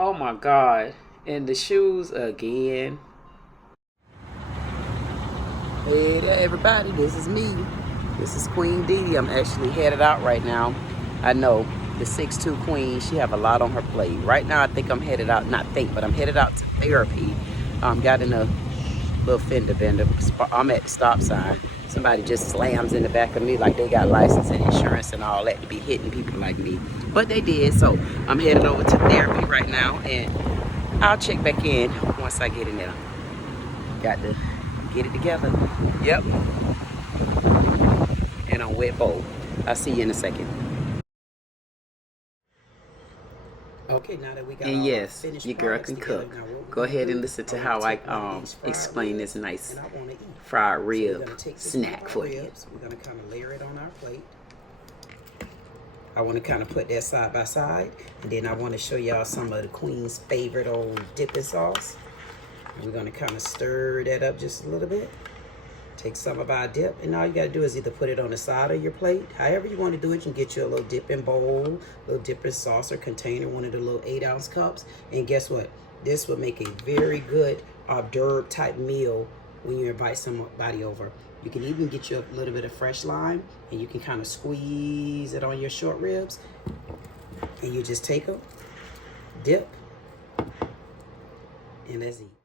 Oh my God. And the shoes again. Hey there, everybody. This is me. This is Queen Dee Dee. I'm actually headed out right now. I know the 6'2" queen, she have a lot on her plate. Right now, I think I'm headed out, not think, but I'm headed out to therapy. Got in a little fender bender. I'm at the stop sign. Somebody just slams in the back of me like they got license and insurance and all that to be hitting people like me. But they did, so I'm headed over to therapy right now, and I'll check back in once I get in there. Got to get it together. Yep. And on wet bowl. I'll see you in a second. Okay, now that we got and yes, your girl can cook. Go ahead and listen to how I explain this nice fried rib snack for you. We're gonna kind of layer it on our plate. I want to kind of put that side by side, and then I want to show y'all some of the queen's favorite old dipping sauce. And we're gonna kind of stir that up just a little bit. Take some of our dip, and all you gotta do is either put it on the side of your plate. However you want to do it, you can get you a little dipping bowl, a little dipping saucer container, one of the little 8-ounce cups. And guess what? This will make a very good hors d'oeuvre type meal when you invite somebody over. You can even get you a little bit of fresh lime, and you can kind of squeeze it on your short ribs. And you just take them, dip, and let's eat.